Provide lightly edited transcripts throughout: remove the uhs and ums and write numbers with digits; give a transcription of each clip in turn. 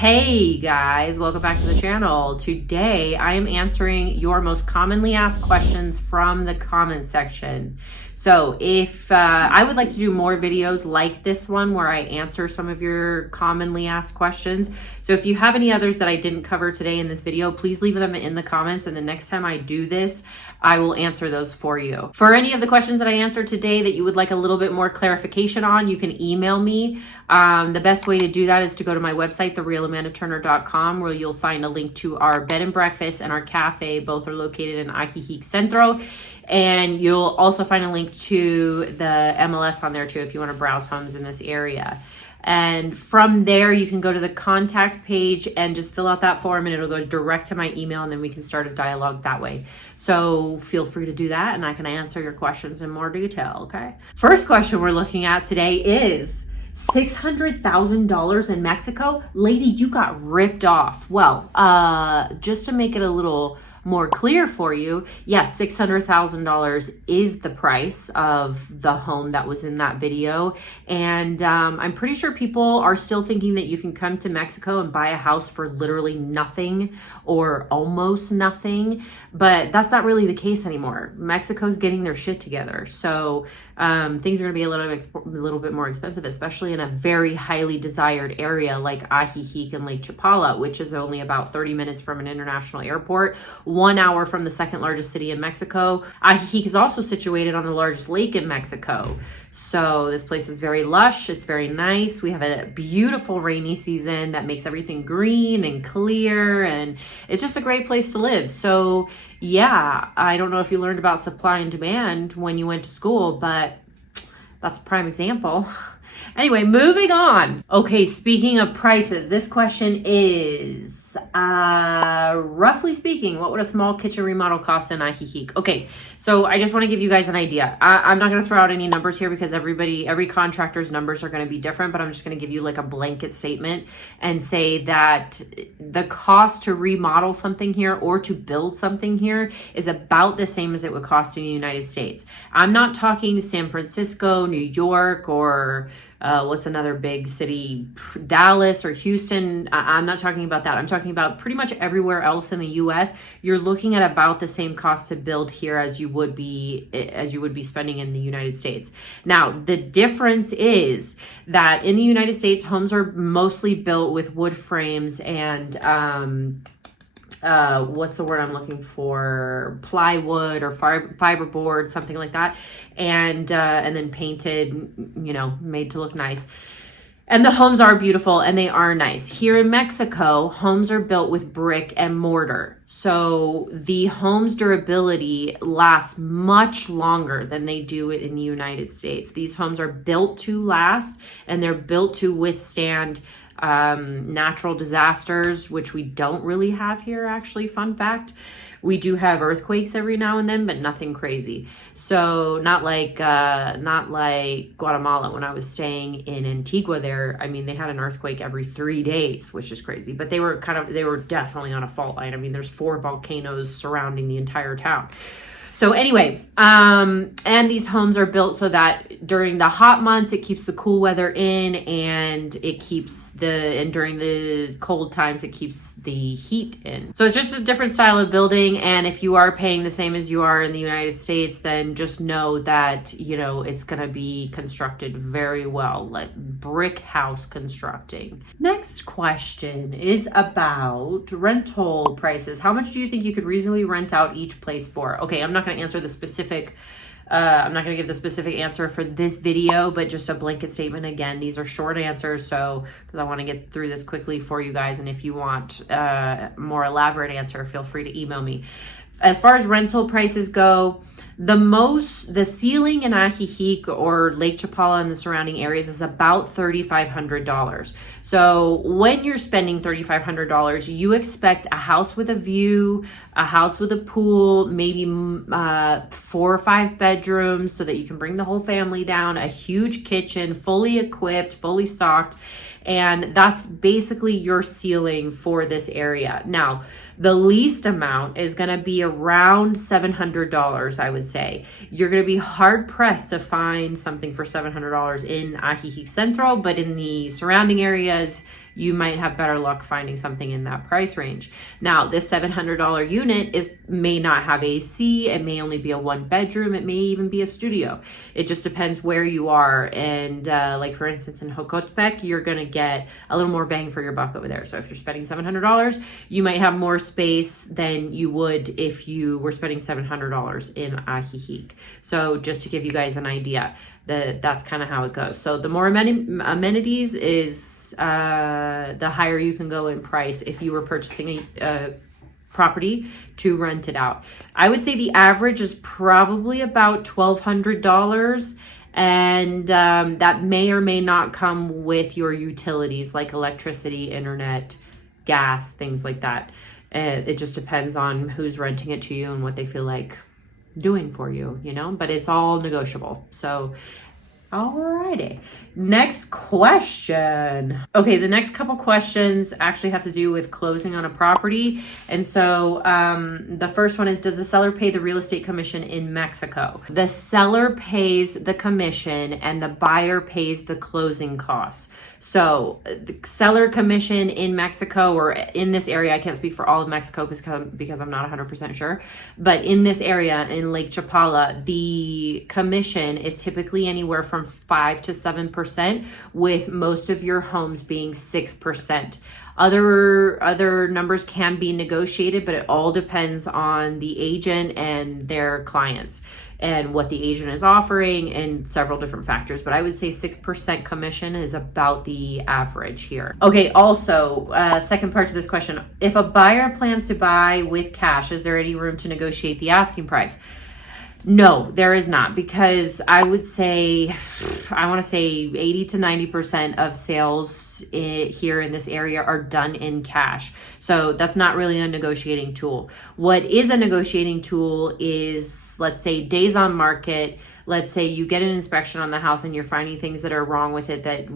Hey guys, welcome back to the channel. Today I am answering your most commonly asked questions from the comment section. So if I would like to do more videos like this one where I answer some of your commonly asked questions. So if you have any others that I didn't cover today in this video, please leave them in the comments, and the next time I do this, I will answer those for you. For any of the questions that I answered today that you would like a little bit more clarification on, you can email me. The best way to do that is to go to my website, therealamandaturner.com, where you'll find a link to our bed and breakfast and our cafe. Both are located in Ajijic Centro. And you'll also find a link to the MLS on there too if you want to browse homes in this area. And from there, you can go to the contact page and just fill out that form, and it'll go direct to my email, and then we can start a dialogue that way. So feel free to do that, and I can answer your questions in more detail, okay? First question we're looking at today is $600,000 in Mexico? Lady, you got ripped off. Well, just to make it a little more clear for you, yes, $600,000 is the price of the home that was in that video. And I'm pretty sure people are still thinking that you can come to Mexico and buy a house for literally nothing or almost nothing, but that's not really the case anymore. Mexico's getting their shit together. So things are going to be a little bit more expensive, especially in a very highly desired area like Ajijic and Lake Chapala, which is only about 30 minutes from an international airport, 1 hour from the second largest city in Mexico. Ajijic is also situated on the largest lake in Mexico. So this place is very lush. It's very nice. We have a beautiful rainy season that makes everything green and clear, and it's just a great place to live. So yeah, I don't know if you learned about supply and demand when you went to school, but that's a prime example. Anyway, moving on. Okay, speaking of prices, this question is, roughly speaking, what would a small kitchen remodel cost in Ajijic? Okay, so I just want to give you guys an idea. I'm not going to throw out any numbers here because every contractor's numbers are going to be different, but I'm just going to give you like a blanket statement and say that the cost to remodel something here or to build something here is about the same as it would cost in the United States. I'm not talking San Francisco, New York, or what's another big city, Dallas or Houston. I'm not talking about that. I'm talking about pretty much everywhere else in the US. You're looking at about the same cost to build here as you would be spending in the United States. Now, the difference is that in the United States, homes are mostly built with wood frames and what's the word I'm looking for? Plywood or fiberboard, something like that. And then painted, made to look nice. And the homes are beautiful and they are nice. Here in Mexico, homes are built with brick and mortar. So the home's durability lasts much longer than they do in the United States. These homes are built to last, and they're built to withstand natural disasters, which we don't really have here, actually. Fun fact, we do have earthquakes every now and then, but nothing crazy. So not like Guatemala. When I was staying in Antigua there, I mean, they had an earthquake every 3 days, which is crazy, but they were definitely on a fault line. I mean, there's 4 volcanoes surrounding the entire town. So anyway, and these homes are built so that during the hot months, it keeps the cool weather in, and during the cold times, it keeps the heat in. So it's just a different style of building. And if you are paying the same as you are in the United States, then just know that, it's going to be constructed very well, like brick house constructing. Next question is about rental prices. How much do you think you could reasonably rent out each place for? Okay, I'm not going to answer the specific, I'm not going to give the specific answer for this video, but just a blanket statement. Again, these are short answers, so because I want to get through this quickly for you guys, and if you want a more elaborate answer, feel free to email me. As far as rental prices go, the ceiling in Ajijic or Lake Chapala and the surrounding areas is about $3,500. So when you're spending $3,500, you expect a house with a view, a house with a pool, maybe 4 or 5 bedrooms so that you can bring the whole family down, a huge kitchen, fully equipped, fully stocked. And that's basically your ceiling for this area. Now, the least amount is going to be around $700, I would say. You're going to be hard pressed to find something for $700 in Ajijic Centro, but in the surrounding areas, you might have better luck finding something in that price range. Now, this $700 unit may not have AC. It may only be a 1-bedroom. It may even be a studio. It just depends where you are. And like for instance, in Jocotepec, you're going to get a little more bang for your buck over there. So if you're spending $700, you might have more space than you would if you were spending $700 in Ajijic. So just to give you guys an idea, that's kind of how it goes. So the more amenities is the higher you can go in price if you were purchasing a property to rent it out. I would say the average is probably about $1,200, and that may or may not come with your utilities like electricity, internet, gas, things like that. It just depends on who's renting it to you and what they feel like doing for you, you know, but it's all negotiable. So alrighty, next question. Okay, the next couple questions actually have to do with closing on a property. And so the first one is, does the seller pay the real estate commission in Mexico? The seller pays the commission and the buyer pays the closing costs. So the seller commission in Mexico, or in this area, I can't speak for all of Mexico because I'm not 100% sure, but in this area in Lake Chapala, the commission is typically anywhere from 5 to 7%, with most of your homes being 6%. Other numbers can be negotiated, but it all depends on the agent and their clients and what the agent is offering and several different factors. But I would say 6% commission is about the average here. Okay, also, second part to this question. If a buyer plans to buy with cash, is there any room to negotiate the asking price? No, there is not, because I would say, I want to say 80 to 90% of sales here in this area are done in cash. So that's not really a negotiating tool. What is a negotiating tool is, let's say, days on market. Let's say you get an inspection on the house and you're finding things that are wrong with it that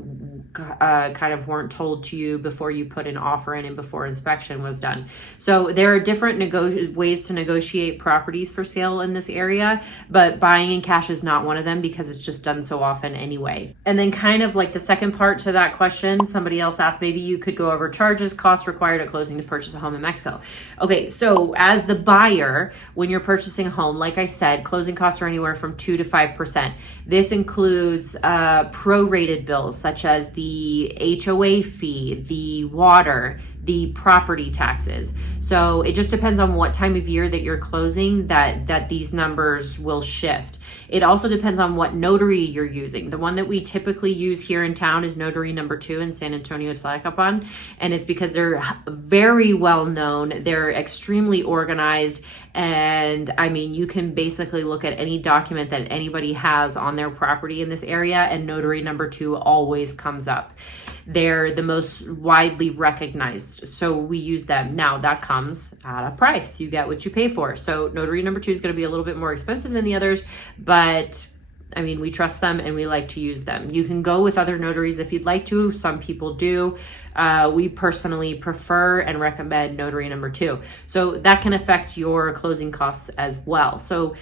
kind of weren't told to you before you put an offer in and before inspection was done. So there are different ways to negotiate properties for sale in this area, but buying in cash is not one of them because it's just done so often anyway. And then kind of like the second part to that question, somebody else asked, maybe you could go over charges, costs required at closing to purchase a home in Mexico. Okay, so as the buyer, when you're purchasing a home, like I said, closing costs are anywhere from 2 to 5%. This includes prorated bills such as the HOA fee, the water, the property taxes. So it just depends on what time of year that you're closing that these numbers will shift. It also depends on what notary you're using. The one that we typically use here in town is notary number 2 in San Antonio, Tlacopan, and it's because they're very well known. They're extremely organized, and I mean, you can basically look at any document that anybody has on their property in this area, and notary number 2 always comes up. They're the most widely recognized, so we use them. Now that comes at a price. You get what you pay for. So notary number 2 is going to be a little bit more expensive than the others, but I mean, we trust them and we like to use them. You can go with other notaries if you'd like to. Some people do. We personally prefer and recommend notary number 2. So that can affect your closing costs as well. So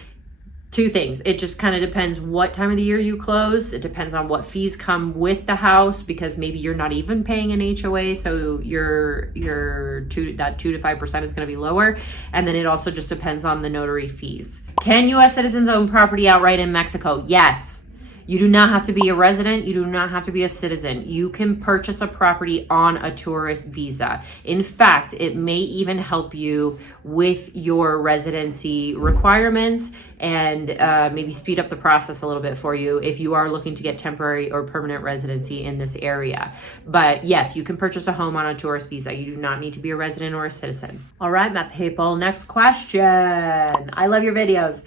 2 things. It just kind of depends what time of the year you close. It depends on what fees come with the house, because maybe you're not even paying an HOA, so that 2 to 5% is going to be lower. And then it also just depends on the notary fees. Can U.S. citizens own property outright in Mexico? Yes. You do not have to be a resident. You do not have to be a citizen. You can purchase a property on a tourist visa. In fact, it may even help you with your residency requirements and maybe speed up the process a little bit for you if you are looking to get temporary or permanent residency in this area. But yes, you can purchase a home on a tourist visa. You do not need to be a resident or a citizen. All right, my people, next question. I love your videos.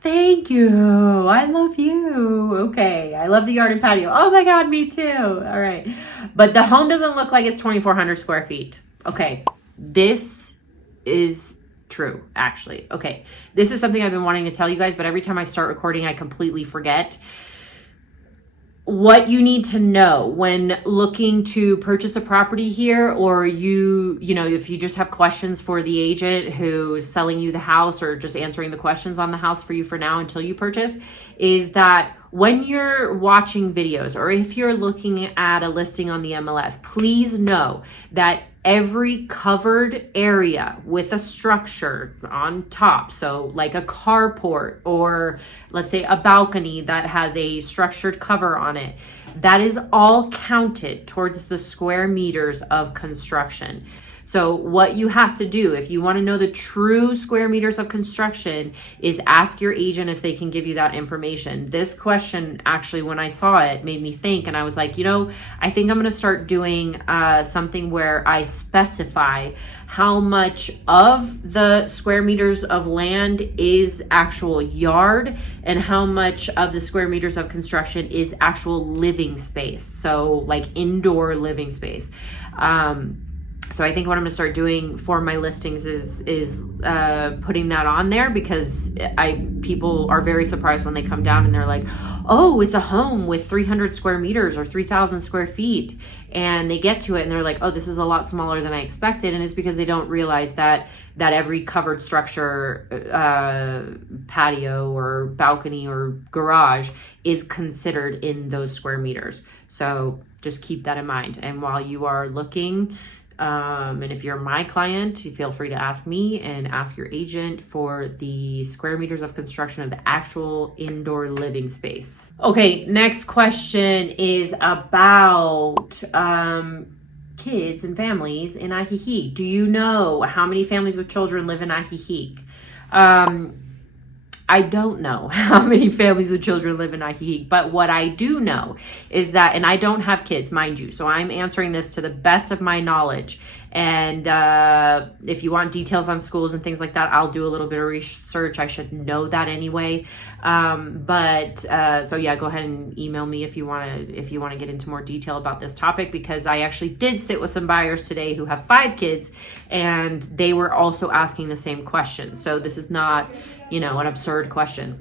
Thank you. I love you. Okay, I love the yard and patio. Oh my God, me too. All right. But the home doesn't look like it's 2,400 square feet. Okay, this is true, actually. Okay, this is something I've been wanting to tell you guys, but every time I start recording, I completely forget. What you need to know when looking to purchase a property here, or you know, if you just have questions for the agent who's selling you the house or just answering the questions on the house for you for now until you purchase, is that when you're watching videos or if you're looking at a listing on the MLS, please know that every covered area with a structure on top, so like a carport or let's say a balcony that has a structured cover on it, that is all counted towards the square meters of construction. So what you have to do if you want to know the true square meters of construction is ask your agent if they can give you that information. This question, actually, when I saw it, made me think, and I was like, you know, I think I'm going to start doing something where I specify how much of the square meters of land is actual yard and how much of the square meters of construction is actual living space. So like indoor living space. So I think what I'm going to start doing for my listings is putting that on there, because people are very surprised when they come down and they're like, oh, it's a home with 300 square meters or 3,000 square feet. And they get to it and they're like, oh, this is a lot smaller than I expected. And it's because they don't realize that every covered structure, patio or balcony or garage is considered in those square meters. So just keep that in mind. And while you are looking, and if you're my client, you feel free to ask me and ask your agent for the square meters of construction of the actual indoor living space. Okay, next question is about kids and families in Ajijic. Do you know how many families with children live in Ajijic? I don't know how many families with children live in Ajijic, but what I do know is that, and I don't have kids, mind you, so I'm answering this to the best of my knowledge. And if you want details on schools and things like that, I'll do a little bit of research. I should know that anyway. So yeah, go ahead and email me if you want to get into more detail about this topic, because I actually did sit with some buyers today who have 5 kids and they were also asking the same question. So this is not, an absurd question.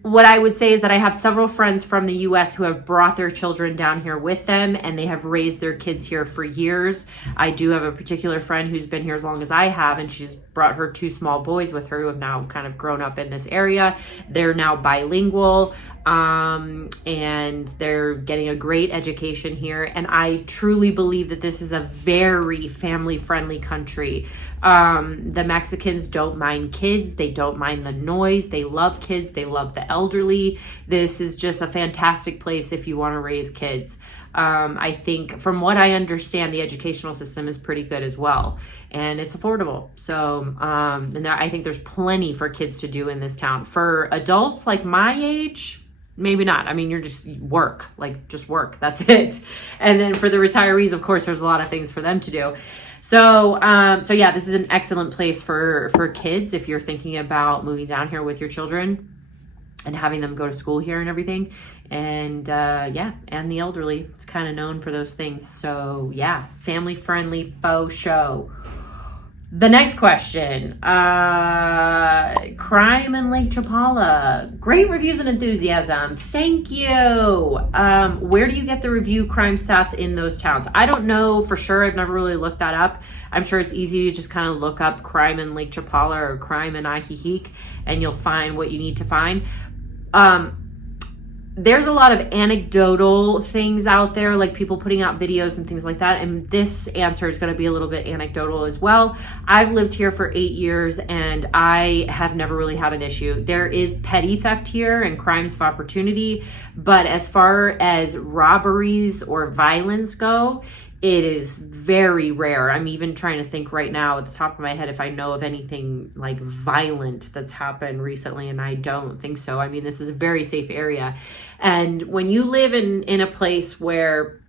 What I would say is that I have several friends from the US who have brought their children down here with them, and they have raised their kids here for years. I do have a particular friend who's been here as long as I have, and she's brought her 2 small boys with her who have now kind of grown up in this area. They're now bilingual, and they're getting a great education here. And I truly believe that this is a very family-friendly country. The Mexicans don't mind kids. They don't mind the noise. They love kids. They love the elderly. This is just a fantastic place if you want to raise kids. I think from what I understand, the educational system is pretty good as well, and it's affordable. So, and I think there's plenty for kids to do in this town. For adults like my age, maybe not. I mean, you're just work, just work. That's it. And then for the retirees, of course, there's a lot of things for them to do. So yeah, this is an excellent place for kids if you're thinking about moving down here with your children and having them go to school here and everything. And and the elderly, it's kind of known for those things. So yeah, family friendly faux show. The next question, crime in Lake Chapala. Great reviews and enthusiasm. Thank you. Where do you get the review crime stats in those towns? I don't know for sure. I've never really looked that up. I'm sure it's easy to just kind of look up crime in Lake Chapala or crime in Ajijic, and you'll find what you need to find. There's a lot of anecdotal things out there, like people putting out videos and things like that. And this answer is going to be a little bit anecdotal as well. I've lived here for 8 years and I have never really had an issue. There is petty theft here and crimes of opportunity, but as far as robberies or violence go, it is very rare. I'm even trying to think right now at the top of my head if I know of anything like violent that's happened recently, and I don't think so. I mean, this is a very safe area. And when you live in a place where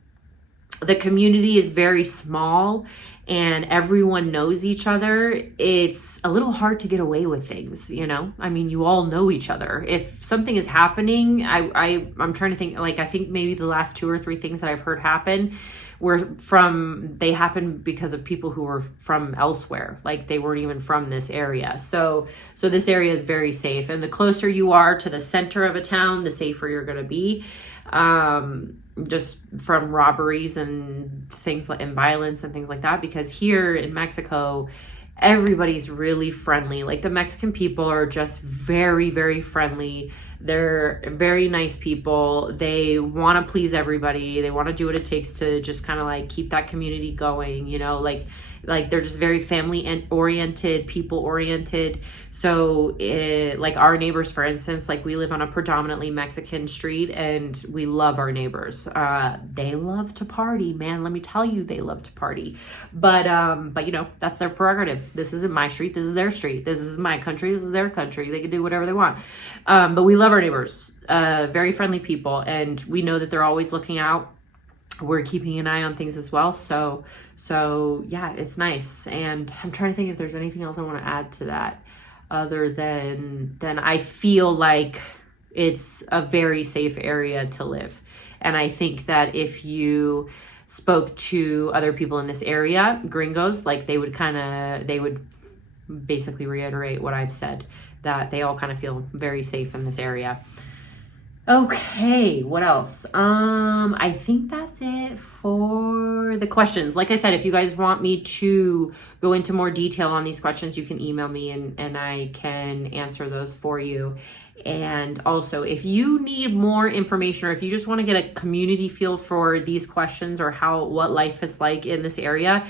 the community is very small and everyone knows each other, it's a little hard to get away with things, I mean, you all know each other. If something is happening, I'm trying to think, I think maybe the last 2 or 3 things that I've heard happen they happened because of people who were from elsewhere. They weren't even from this area. So this area is very safe. And the closer you are to the center of a town, the safer you're going to be. Just from robberies and things and violence and things like that, because here in Mexico, everybody's really friendly. Like the Mexican people are just very, very friendly. They're very nice people. They want to please everybody. They want to do what it takes to just kind of like keep that community going, you know, like they're just very family and oriented, people oriented. So like our neighbors, for instance, like we live on a predominantly Mexican street and we love our neighbors. They love to party, man. Let me tell you, they love to party. But you know, that's their prerogative. This isn't my street. This is their street. This is my country. This is their country. They can do whatever they want. But we love our neighbors, very friendly people. And we know that they're always looking out. We're keeping an eye on things as well. So yeah, it's nice. And I'm trying to think if there's anything else I want to add to that other than I feel like it's a very safe area to live. And I think that if you spoke to other people in this area, gringos, like they would basically reiterate what I've said, that they all kind of feel very safe in this area. Okay, what else? I think that's it for the questions. Like I said, if you guys want me to go into more detail on these questions, you can email me and I can answer those for you. And also, if you need more information or if you just want to get a community feel for these questions or what life is like in this area,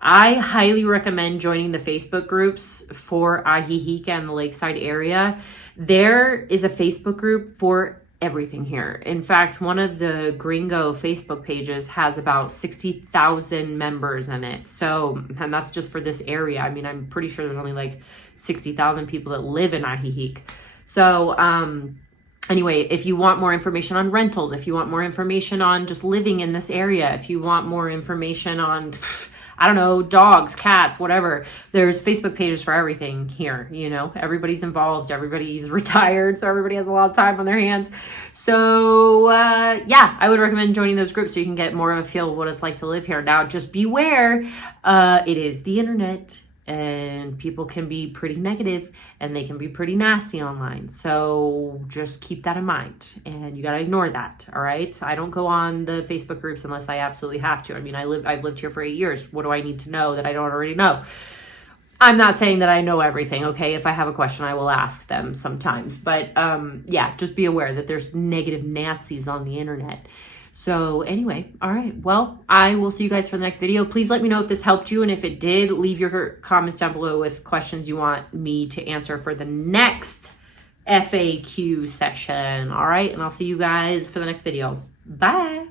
I highly recommend joining the Facebook groups for Ajijic and the Lakeside area. There is a Facebook group for everything here. In fact, one of the gringo Facebook pages has about 60,000 members in it. So, and that's just for this area. I mean, I'm pretty sure there's only like 60,000 people that live in Ajijic. So, anyway, if you want more information on rentals, if you want more information on just living in this area, if you want more information on, I don't know, dogs, cats, whatever, there's Facebook pages for everything here. You know, everybody's involved, everybody's retired, so everybody has a lot of time on their hands. So yeah, I would recommend joining those groups so you can get more of a feel of what it's like to live here. Now, just beware, it is the internet. And people can be pretty negative and they can be pretty nasty online. So just keep that in mind and you got to ignore that. All right. I don't go on the Facebook groups unless I absolutely have to. I mean, I've lived here for 8 years. What do I need to know that I don't already know? I'm not saying that I know everything. Okay. If I have a question, I will ask them sometimes, but yeah, just be aware that there's negative Nazis on the internet. So anyway, all right. Well, I will see you guys for the next video. Please let me know if this helped you. And if it did, leave your comments down below with questions you want me to answer for the next FAQ session. All right. And I'll see you guys for the next video. Bye.